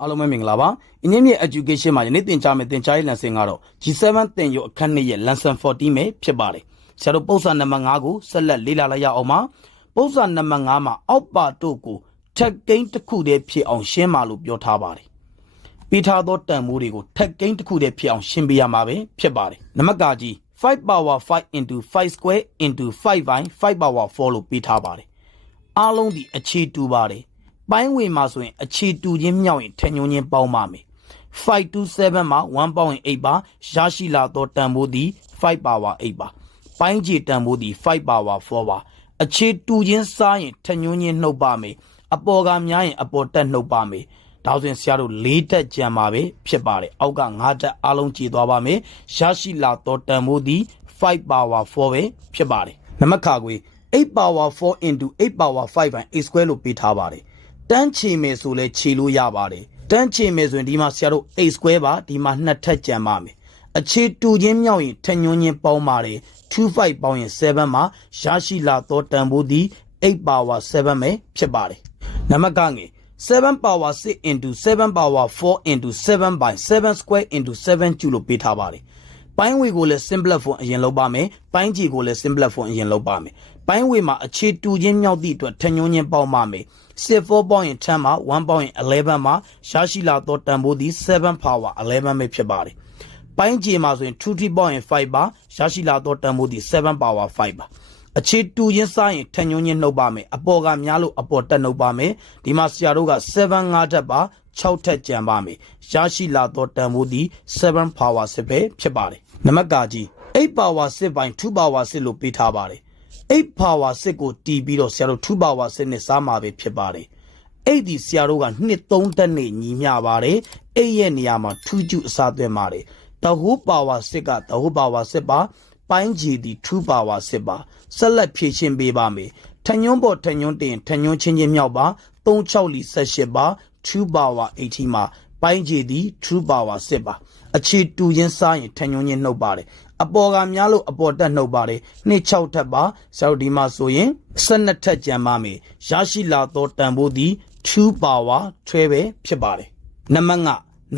အားလုံးပဲမင်္ဂလာပါ။ Ingyin education မှာယနေ့သင်ကြားမယ့်သင်ကြားရေး lesson ကတော့ G7 သင်ယူအခန်း2ရဲ့ Lesson-14 ပဲဖြစ်ပါတယ်။ဆရာတို့ပုံစံနံပါတ်5ကိုဆက်လက်လေ့လာလိုက်ရအောင်ပါ။ပုံစံနံပါတ်5မှာအောက်ပါတို့ကိုထက်ကိန်းတစ်ခုတည်းဖြစ်အောင်ရှင်းပါလို့ပြောထားပါတယ်။ပေးထားသောတန်ဖိုးတွေကိုထက်ကိန်းတစ်ခုတည်းဖြစ်အောင်ရှင်းပေးရမှာပဲဖြစ်ပါတယ်။နံပါတ်ကကြီး5 power 5 into 5 square into 5 by 5 power 4လို့ပေးထားပါတယ်။အားလုံးဒီအခြေတူပါတယ်။ပိုင်းဝင်မှာဆိုရင်အခြေတူချင်းမြောက်ရင်ထက်ညွှန်းချင်းပေါင်းပါမယ်5 to 7မှာ1ပေါင်းရင်8ပါရရှိလာသောတန်ဖိုးသည်5 power 8ပါပိုင်းခြေတန်ဖိုးသည်5 power 4ပါအခြေတူချင်းစားရင်ထက်ညွှန်းချင်းနှုတ်ပါမယ်အပေါ်ကများရင်အပေါ်တက်နှုတ်ပါမယ်ဒါဆိုရင်ဆရာတို့4တက်ကြံပါပဲဖြစ်ပါတယ်အောက်က5တက်အားလုံးကြည့်သွားပါမယ်ရရှိလာသောတန်ဖိုးသည်5 power 4ပဲဖြစ်ပါတယ်နံပါတ်ခါခွေ8 power 4 into 8 power 5 by 8 square လို့ပေးထားပါတယ်တန်းချေမယ်ဆိုလဲခြေလို့ရပါတယ်တန်းချေမယ်ဆိုရင်ဒီမှာဆရာတို့8 square ပါဒီမှာ2ထပ်ကြံပါမယ်အခြေတူချင်းမြောက်ရင်ထက်ညွှန်းချင်းပေါင်းပါတယ်25ပေါင်းရင်7မှာရရှိလာသောတန်ဖိုးသည်8 power 7ပဲဖြစ်ပါတယ်နံပါတ်ကငယ်7 power 6 into 7 power 4 into 7 by 7 square into 7 cube လို့ပေးထားပါတယ်ပိုင်းဝေကိုလည်း simple form အရင်လုပ်ပါမယ်ပိုင်းကြီးကိုလည်း simple form အရင်လုပ်ပါမယ်ပိုင်းဝေမှာအခြေတူချင်းမြောက်သည့်အတွက်ထက်ညွှန်းချင်းပေါင်းပါမယ်4ပေါင်းရင်10မှာ1ပေါင်းရင်11မှာရရှိလာသောတန်ဖိုးသည်7 power 11ပဲဖြစ်ပါတယ်ပိုင်းကြီးမှာဆိုရင်2ပေါင်းရင်5ပါရရှိလာသောတန်ဖိုးသည်7 power 5ပါအခြေတူချင်းစားရင်ထက်ညွှန်းချင်းနှုတ်ပါမယ်အပေါ်ကများလို့အပေါ်တက်နှုတ်ပါမယ်ဒီမှာဆရာတို့က7 5ထပ်ပါ6ထပ်ကြံပါမယ်ရရှိလာသောတန်ဖိုးသည်7 power 6ပဲဖြစ်ပါတယ်နံပါတ်ကကြီး8 power 6 by 2 power 6လို့ပေးထားပါတယ်8 power 6ကိုတီးပြီးတော့ဆရာတို့2 power 6နဲ့စားမှာပဲဖြစ်ပါတယ်8ဒီဆရာတို့က2 3တက်နဲ့ညီမျှပါတယ်8ရဲ့နေရာမှာ2ကျအစားသွင်းပါတယ်the whole power 6က the whole power 6ပါပိုင်းကြီးဒီ2 power 6ပါဆက်လက်ဖြည့်ရှင်းပေးပါမယ်ထညွန်းပေါ်ထညွန်းတင်ထညွန်းချင်းချင်းမြောက်ပါ3 6လီ18ပါ2 power 18မှာပိုင်းကြီးဒီ2 power 6ပါအခြေတူချင်းစားရင်ထညွန်းချင်းနှုတ်ပါတယ်အပေါ်ကများလို့အပေါ်တက်နှုတ်ပါတယ်2 6ထပ်ပါဆရာတို့ဒီမှာဆိုရင်12ထပ်ကြံပါမယ်ရရှိလာသောတန်ဖိုးသည်2 power 12ပဲဖြစ်ပါတယ်နံပါတ်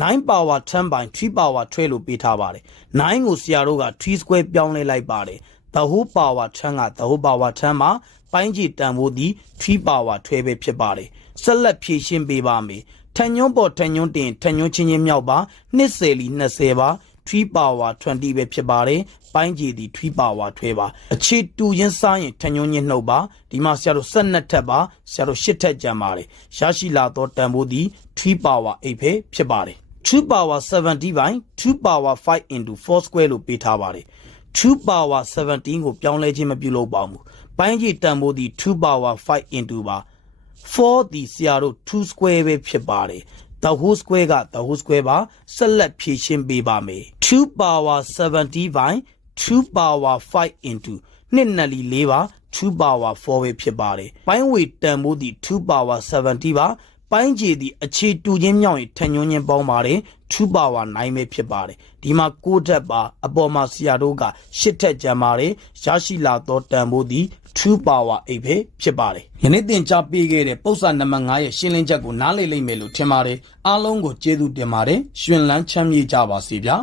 9 power 10 by 3 power 12လို့ပေးထားပါတယ်9ကိုဆရာတို့က3 square ပြောင်းလဲလိုက်ပါတယ် the whole power 10က the whole power 10မှာပိုင်းကြီးတန်ဖိုးသည်3 power 12ပဲဖြစ်ပါတယ်ဆက်လက်ဖြည့်ရှင်းပေးပါမယ်ထညွန်းပေါ်ထညွန်းတင်ထညွန်းချင်းချင်းမြောက်ပါ20လီ20ပါ3 power 20ပဲဖြစ်ပါတယ်ပိုင်းကြီးသည်3 power 12ပါအခြေတူချင်းစားရင်ထညွန်းချင်းနှုတ်ပါဒီမှာဆရာတို့12ထပ်ပါဆရာတို့8ထပ်ကြံပါတယ်ရရှိလာသောတန်ဖိုးသည်3 power 8ပဲဖြစ်ပါတယ်2 power 70 by 2 power 5 into 4 square လို့ပေးထားပါတယ်2 power 17ကိုပြောင်းလဲခြင်းမပြုလုပ်ပါဘူးပိုင်းကြီးတန်ဖိုးသည်2 power 5 into ပါ4ဒီဆရာတို့2 square ပဲဖြစ်ပါတယ်the whole square က the whole square ပါဆက်လက်ဖြည့်ရှင်းပေးပါမယ်2 power 70 by 2 power 5 into 2 နဲ့4ပါ2 power 4ပဲဖြစ်ပါတယ်ပိုင်းဝေတန်ဖိုးသည်2 power 70ပါပိုင်းကြီးသည်အခြေတူချင်းမြောက်ရင်ထညွှန်းချင်းပေါင်းပါတယ်2 power 9ပဲဖြစ်ပါတယ်ဒီမှာ6ထပ်ပါအပေါ်မှာဆရာတို့က8ထပ်ကြံပါတယ်ရရှိလာသောတန်ဖိုးသည်2 power 8ပဲဖြစ်ပါတယ်ယနေ့သင်ကြားပေးခဲ့တဲ့ပုံစံနံပါတ်5ရဲ့ရှင်းလင်းချက်ကိုနားလည်လိမ့်မယ်လို့ထင်ပါတယ်အားလုံးကိုကျေးဇူးတင်ပါတယ်ရှင်လန်းချမ်းမြေ့ကြပါစေဗျာ